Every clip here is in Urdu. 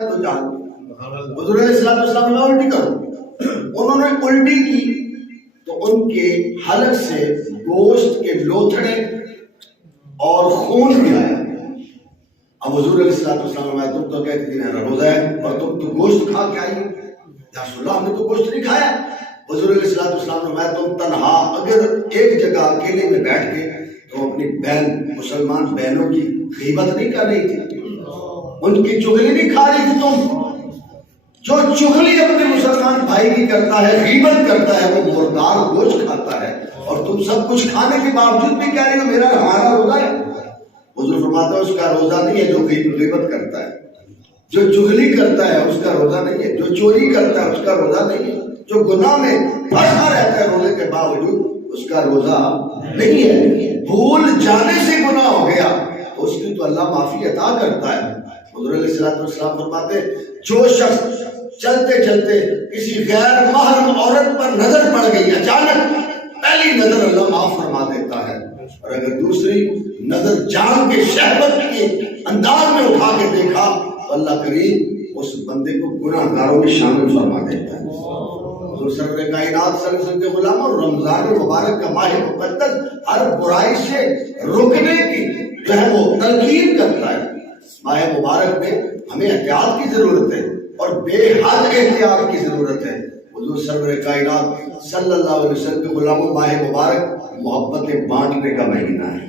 تو جان حضور علیہ السلام نے الٹی کرو، انہوں نے الٹی کی تو ان کے حلق سے گوشت کے لوتھڑے اور خون بھی آیا۔ اب حضور علیہ السلام نے تم تو کہتی تھی میرا روزہ ہے اور تم تو گوشت کھا کے آئی، یا رسول اللہ ہم نے تو گوشت نہیں کھایا۔ حضور علیہ السلام نے تم تنہا اگر ایک جگہ اکیلے میں بیٹھ کے تو اپنی بہن مسلمان بہنوں کی غیبت نہیں کر رہی تھی، ان کی چغلی نہیں کھا رہی تھی تم؟ جو چغلی اپنے مسلمان بھائی کی کرتا ہے، غیبت کرتا ہے، وہ مردار گوشت کھاتا ہے، اور تم سب کچھ کھانے کے باوجود بھی کہہ رہے ہو میرا ہمارا روزہ ہے۔ حضور فرماتا ہے اس کا روزہ نہیں ہے جو غیبت کرتا ہے، جو چغلی کرتا ہے اس کا روزہ نہیں ہے، جو چوری کرتا ہے اس کا روزہ نہیں ہے، جو گناہ میں پھنسا رہتا ہے روزے کے باوجود اس کا روزہ نہیں ہے۔ بھول جانے سے گناہ ہو گیا تو اس کی تو اللہ معافی عطا کرتا ہے۔ حضور علیہ السلام فرماتے جو شخص چلتے چلتے کسی غیر محرم عورت پر نظر پڑ گئی، اچانک پہلی نظر اللہ معاف فرما دیتا ہے، اور اگر دوسری نظر جان کے شہوت کے انداز میں اٹھا کے دیکھا تو اللہ کریم اس بندے کو گناہ گاروں میں شامل فرما دیتا ہے۔ حضور سرور کائنات صلی اللہ علیہ وسلم کے غلاموں، رمضان مبارک کا ماہ مقدس ہر برائی سے رکنے کی جو ہے وہ تلقین کرتا ہے۔ ماہ مبارک میں ہمیں احتیاط کی ضرورت ہے اور بے حد احتیاط کی ضرورت ہے۔ حضور سرور کائنات صلی اللہ علیہ وسلم کے غلاموں، ماہ مبارک محبتیں بانٹنے کا مہینہ ہے،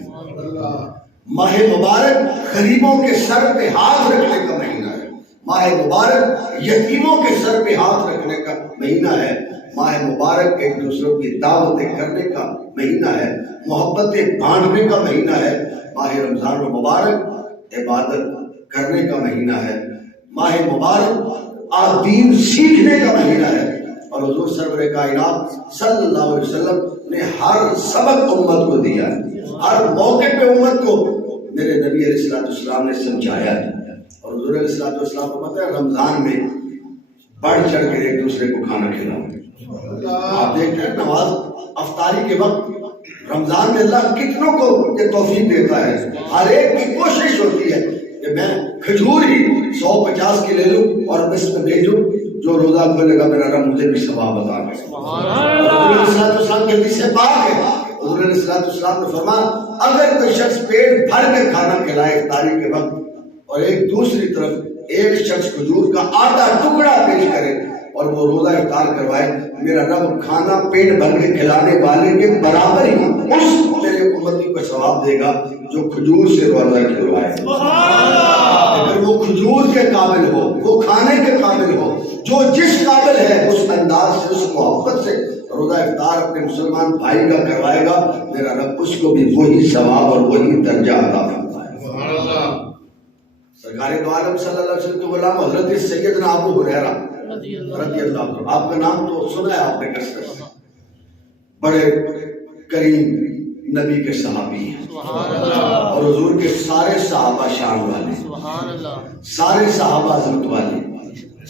ماہ مبارک غریبوں کے سر پہ ہاتھ رکھنے کا مہینہ ہے، ماہ مبارک یتیموں کے سر پہ ہاتھ رکھنے کا مہینہ ہے، ماہ مبارک ایک دوسروں کی دعوتیں کرنے کا مہینہ ہے، محبتیں بانٹنے کا مہینہ ہے، ماہ رمضان مبارک عبادت کرنے کا مہینہ ہے، ماہ مبارک دین سیکھنے کا مہینہ ہے۔ اور حضور سرور کائنات صلی اللہ علیہ وسلم نے ہر سبق امت کو دیا ہے، ہر موقع پہ امت کو میرے نبی علیہ السلام نے سمجھایا ہے۔ اور حضور علیہ السلام کو پتہ ہے رمضان میں بڑھ چڑھ کے ایک دوسرے کو کھانا کھلاؤ۔ آپ دیکھتے ہیں نماز افطاری کے وقت رمضان میں اللہ کتنوں کو یہ توفیق دیتا ہے، ہر ایک کی کوشش ہوتی ہے کہ میں کھجور ہی 150 کی لے لوں اور میں اس میں بھیجوں، جو روزہ کھولے گا میرا رب مجھے بھی ثواب عطا کرے۔ حضور علیہ السلام کے حدیث سے پاک ہے، حضور علیہ السلام نے فرمایا اگر کوئی شخص پیٹ بھر کے کھانا کھلائے افطاری کے وقت اور ایک دوسری طرف ایک شخص کھجور کا آدھا ٹکڑا پیش کرے اور وہ روزہ افطار کروائے، میرا رب کھانا پیٹ بھر کے کھلانے والے کے برابر ہی اس میرے امتی کو ثواب دے گا جو کھجور سے روزہ کھلوائے۔ اگر وہ کھجور کے قابل ہو، وہ کھانے کے قابل ہو، جو جس قابل ہے اس انداز سے، اس محبت سے روزہ افطار اپنے مسلمان بھائی کا کروائے گا، میرا رب اس کو بھی وہی ثواب اور وہی درجہ عطا فرمائے۔ سرکار دو عالم صلی اللہ علیہ وسلم کے غلام حضرت سیدنا ابو ہریرہ رضی اللہ عنہ، آپ کا نام تو سنا ہے آپ نے کثرت سے، بڑے کریم نبی کے صحابی ہیں، اور حضور کے سارے صحابہ شان والے، سارے صحابہ عظمت والے،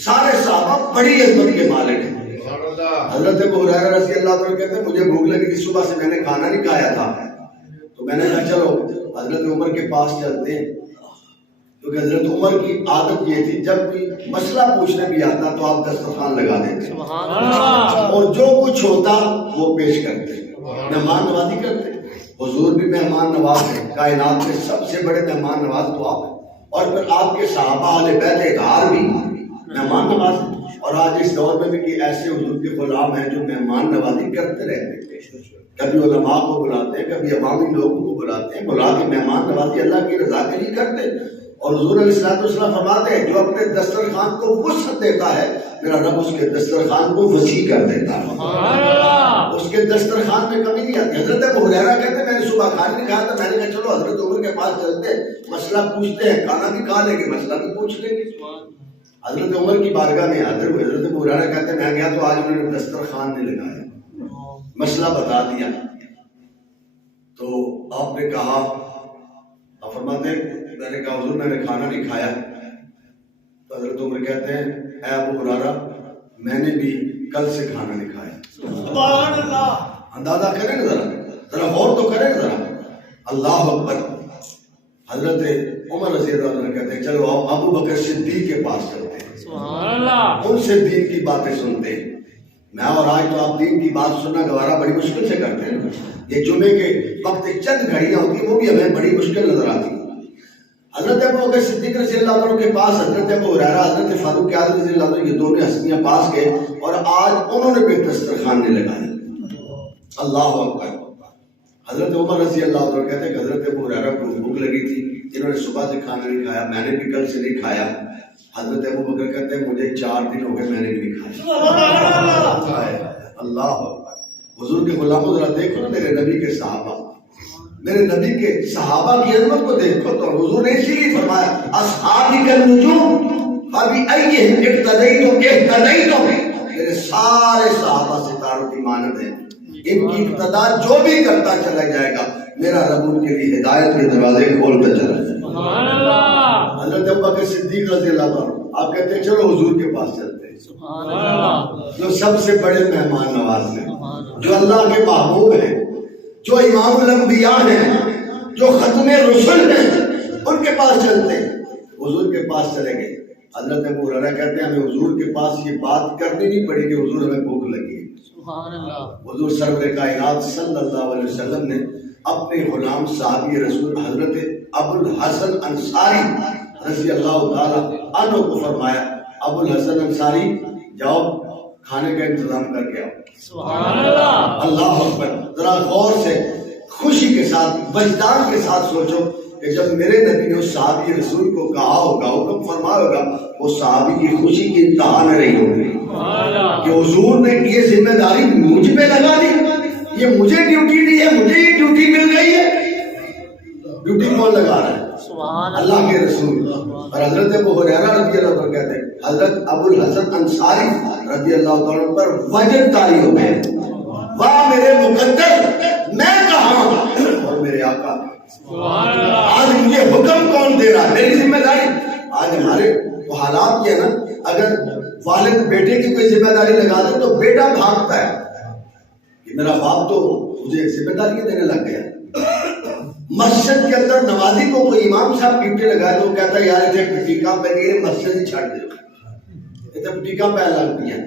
سارے صحابہ بڑی عظمت کے مالک ہیں۔ حضرت ابو ہریرہ رضی اللہ عنہ کہتے ہیں مجھے بھوک لگی تھی، صبح سے میں نے کھانا نہیں کھایا تھا، تو میں نے کہا چلو حضرت عمر کے پاس چلتے ہیں، کیونکہ حضرت عمر کی عادت یہ تھی جب بھی مسئلہ پوچھنے بھی آتا تو آپ دسترخوان لگا دیتے اور جو کچھ ہوتا وہ پیش کرتے، مہمان نوازی کرتے۔ حضور بھی مہمان نواز ہیں، کائنات میں سب سے بڑے مہمان نواز تو آپ ہیں، اور پھر آپ کے صحابہ اہل بیت اطہار بھی مہمان نواز ہیں، اور آج اس دور میں بھی کہ ایسے حضور کے غلام ہیں جو مہمان نوازی کرتے رہتے ہیں، کبھی علماء کو بلاتے ہیں، کبھی عوامی لوگوں کو بلاتے ہیں، بلا کے مہمان نوازی اللہ کی رضا کے لیے کرتے ہیں۔ اور حضور علیہ السلام فرماتے ہیں جو اپنے دسترخوان کو وسعت دیتا ہے میرا رب اس کے دسترخوان کو وسیع کر دیتا ہے، اس کے دسترخوان میں کمی نہیں آتی۔ حضرت ابو ہریرہ کہتے ہیں میں نے صبح کھانا نہیں کھایا تھا، میں نے کہا چلو حضرت عمر کے پاس چلتے ہیں، مسئلہ پوچھتے ہیں، کھانا بھی کھا لیں گے مسئلہ بھی پوچھ لیں گے۔ حضرت عمر کی بارگاہ میں حاضر ہوئے، حضرت ابو ہریرہ کہتے ہیں میں گیا تو آج انہوں نے دسترخوان نہیں لگایا، مسئلہ بتا دیا، تو آپ نے کہا، آپ فرماتے ہیں میں نے کہا حضور میں نے کھانا نہیں کھایا، تو حضرت عمر کہتے ہیں اے ابو ہریرہ میں نے بھی کل سے کھانا نہیں کھایا۔ سبحان اللہ، اندازہ کریں نا ذرا غور تو کریں ذرا، اللہ اکبر۔ حضرت عمر رضی اللہ عنہ کہتے ہیں چلو ابو بکر صدیق کے پاس چلتے ہیں۔ ان سے دین کی باتیں سنتے ہیں. میں اور آج تو آپ دین کی بات سننا گوارا بڑی مشکل سے کرتے ہیں. یہ جمعے کے وقت چند گھڑیاں ہوتی ہیں وہ بھی ہمیں بڑی مشکل نظر آتی ہیں. حضرت ابو بکر صدیق رضی اللہ عنہ کے پاس حضرت ابو ہریرہ حضرت فاروق اعظم رضی اللہ عنہ یہ دونوں ہستیاں پاس گئے اور آج انہوں نے بھی دسترخوان نے لگایا. اللہ اکبر. حضرت عمر رضی اللہ عنہ کہتے ہیں کہ حضرت ابو ہریرہ کو بھوک لگی تھی, انہوں نے صبح سے کھانا نہیں کھایا, میں نے بھی کل سے نہیں کھایا. حضرت ابو بکر کہتے ہیں مجھے 4 دن ہو گئے میں نے بھی نہیں کھایا. اللہ اکبر. حضور کے غلاموں ذرا دیکھو نا میرے نبی کے صحابہ, میرے نبی کے صحابہ کی عظمت کو دیکھو تو حضور نے اسی لیے فرمایا اصحابی النجوم فبأیہم اقتدیتم اہتدیتم. میرے سارے صحابہ ستاروں کی مانند ہیں, ان کی اقتداء جو بھی کرتا چلا جائے گا میرا رب ان کے لیے ہدایت کے دروازے کھولتا چلا جائے گا. حضرت ابوبکر صدیق رضی اللہ عنہ آپ کہتے ہیں چلو حضور کے پاس چلتے ہیں, جو سب سے بڑے مہمان نواز ہیں, جو اللہ کے محبوب ہیں, جو امام الانبیاء ہیں, جو ختم رسل ہیں, ان کے پاس چلتے ہیں. حضور کے پاس چلے گئے. حضرت ابو ہریرہ کہتے ہیں ہمیں حضور کے پاس یہ بات کرنی نہیں پڑی کہ حضور ہمیں بھوک لگی ہے. حضور سرور کائنات صلی اللہ علیہ وسلم نے اپنے غلام صحابی رسول حضرت ابو الحسن انصاری رضی اللہ تعالی عنہ کو فرمایا ابو الحسن انصاری جاؤ کھانے کا انتظام کر کے آؤ. سبحان اللہ. اللہ اکبر. ذرا غور سے خوشی کے ساتھ وجدان کے ساتھ سوچو کہ جب میرے نبی نے اس صحابی رسول کو کہا ہوگا, حکم فرمایا ہوگا, وہ صحابی کی خوشی کی انتہا نہ رہی ہوگی کہ حضور نے یہ ذمہ داری مجھ پہ لگا دی, یہ مجھے ڈیوٹی دی ہے, مجھے یہ ڈیوٹی مل گئی ہے. ڈیوٹی کون لگا رہا ہے؟ اللہ کے رسول. اور حضرت ابو ہریرہ رضی اللہ عنہ کہتے ہیں حضرت ابو الحسن انصاری رضی اللہ عنہ پر وجد طاری ہو گئے, واہ میرے مقدر میں کہاں اور میرے آقا, آج مجھے حکم کون دے رہا ہے, میری ذمہ داری. آج ہمارے وہ حالات یہ ہے نا, اگر والد بیٹے کی کوئی ذمہ داری لگا دے تو بیٹا بھاگتا ہے کہ میرا باپ تو مجھے ذمہ داری دینے لگ گیا. مسجد کے اندر نمازی کو کوئی امام صاحب ڈیوٹی لگائے تو کہتا ہے یار اتنے پٹیکا پہ نہیں, مسجد ہی چھاڑ دے, اتنے پٹیکا پہ لگتی ہے,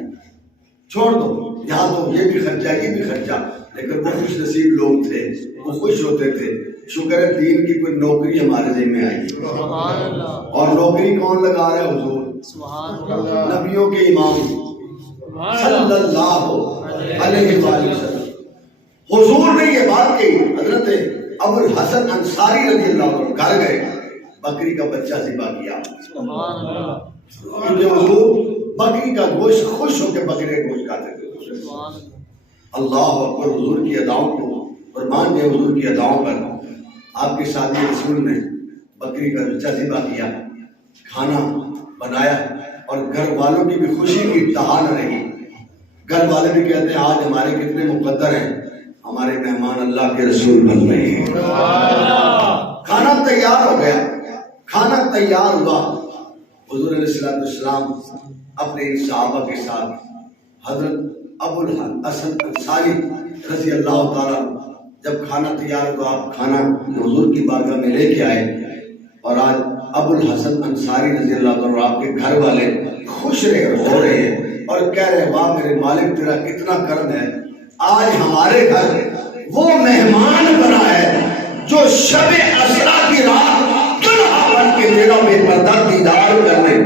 چھوڑ دو, یہاں تو یہ بھی خرچہ یہ بھی خرچہ. لیکن وہ خوش نصیب لوگ تھے, وہ خوش ہوتے تھے. شکر ہے دین کی کوئی نوکری ہمارے ذہن میں آئی, اور نوکری کون لگا رہا ہے؟ حضور نبیوں کے امام صلی اللہ علیہ وسلم. حضور نے یہ بات کہی. حضرت ابو الحسن انصاری رضی اللہ عنہ گھر گئے, بکری کا بچہ ذبح کیا. کیونکہ حضور بکری کا گوشت خوش ہو کے بکری کا گوشت کھاتے تھے. اللہ اکبر. حضور کی اداؤں کو قربان دے, حضور کی اداؤں پر آپ کے ساتھی رسول نے بکری کا بچہ ذبح کیا, کھانا بنایا, اور گھر والوں کی بھی خوشی کی انتہا نہ رہی. گھر والے بھی کہتے ہیں آج ہمارے کتنے مقدر ہیں, ہمارے مہمان اللہ کے رسول بن رہے ہیں. کھانا تیار ہو گیا, کھانا تیار ہوا. حضور علیہ السلام اپنے ان صحابہ کے ساتھ حضرت ابو الحسن انصاری رضی اللہ تعالیٰ جب کھانا تیار ہوا, آپ کھانا حضور کی بارگاہ میں لے کے آئے, اور آج ابو الحسن انصاری رضی اللہ عنہ آپ کے گھر والے خوش ہو رہے ہیں اور کہہ رہے ہیں واہ میرے مالک تیرا کتنا کرم ہے, آج ہمارے گھر وہ مہمان بنا ہے جو شب اسرا کی رات دلہا بن کے میرا بے پردہ دیدار کرنے